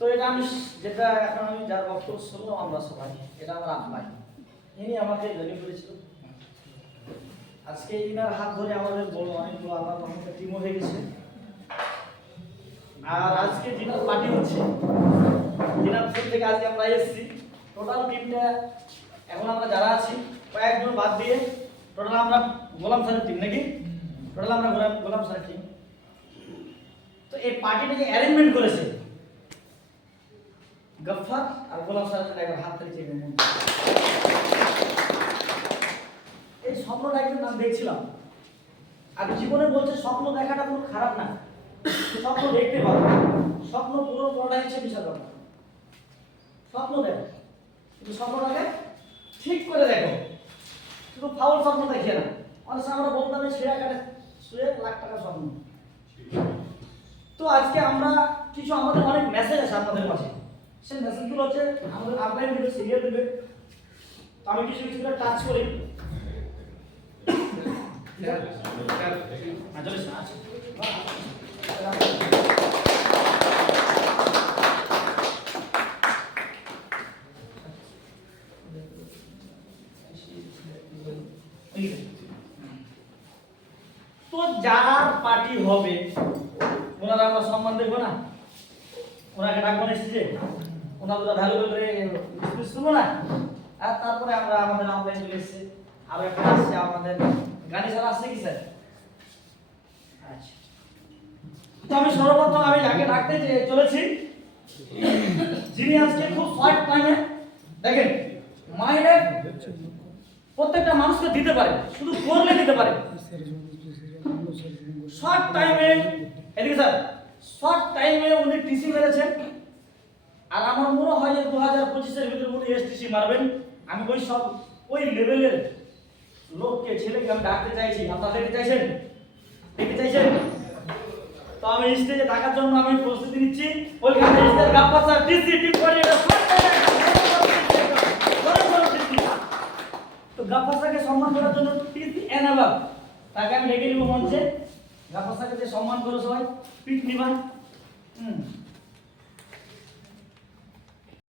তো এটা আমি যেটা এখন আমি যার বক্তব্য শুনলাম আমরা সবাই, এটা আমার আব্বাই, ইনি আমাকে জয়েন করেছিল। আজকে ইনার হাত ধরে আমাদের বড় অনেকগুলো আল্লাহ রহমতে টিমও হয়ে গেছে। আর আজকে দিনার পার্টি হচ্ছে, দিনাজপুর থেকে আজকে আমরা এসেছি টোটাল টিমটা। এখন আমরা যারা আছি কয়েকজন বাদ দিয়ে টোটাল আমরা গোলাম স্যারের টিম নাকি, টোটাল আমরা গোলাম স্যারের টিম। তো এই পার্টিটা যে অ্যারেঞ্জমেন্ট করেছে গফফার আর গোলাম স্যারের একবার হাত ধরে চেয়ে নেন। এই স্বপ্নটা একদিন আমি দেখছিলাম, আর জীবনে বলছে স্বপ্ন দেখাটা কোনো খারাপ না, স্বপ্ন দেখতে পারো, স্বপ্ন পূরণ করাটা হচ্ছে বিশাল ব্যাপার। স্বপ্ন দেখো, কিন্তু স্বপ্নটাকে ঠিক করে দেখো, শুধু ফাউল স্বপ্ন দেখে না। অনেক সময় আমরা বলতাম ছেঁড়া কাটে শুয়ে লাখ টাকা স্বপ্ন। তো আজকে আমরা কিছু আমাদের অনেক মেসেজ আছে আপনাদের কাছে, সেই মেসেজগুলো হচ্ছে আমাদের আপলাইন দেবে, সিরিয়াল দেবে। তো আমি কিছু কিছুটা টাচ করি। তো যার পার্টি হবে ওনারা আমরা সম্মান দেবো না, ওনাকে ডাকবো না এসেছে, ওনারা ভ্যালু করে শুনবো না। আর তারপরে আমরা আমাদের অনলাইন চলে এসেছে, আরো একটা আসছে আমাদের গাড়ি স্যার আসছে কি স্যার? আচ্ছা, তো আমি সর্বপ্রথম আমি যাকে ডাকতে চলেছি, যিনি আজকে খুব শর্ট টাইমে দেখেন মাইন্ডে প্রত্যেকটা মানুষকে দিতে পারে, শুধু করলে দিতে পারে শর্ট টাইমে। এদিকে স্যার, শর্ট টাইমে উনি টিসি মেরেছেন। আর আমার মনে হয় যে 2025-এর ভিতরে উনি এসটিসি মারবেন। আমি ওই লেভেলের লোককে, ছেলেকে আমি ডাকতে চাইছি। আপনারা দেখতে চাইছেন? দেখতে চাইছেন? তো আমি স্টেজে ডাকার জন্য আমি প্রস্তুতি নিচ্ছি। ওইখানে স্টেজ গাফফার স্যার টিসি টিপ করে এটা তো গাফফার স্যারকে সম্মান করার জন্য টিসি এনাবাব তাকে আমি ডেকে নিব মঞ্চে। গাফফার স্যারকে যে সম্মান করো সবাই, পিক নিবা।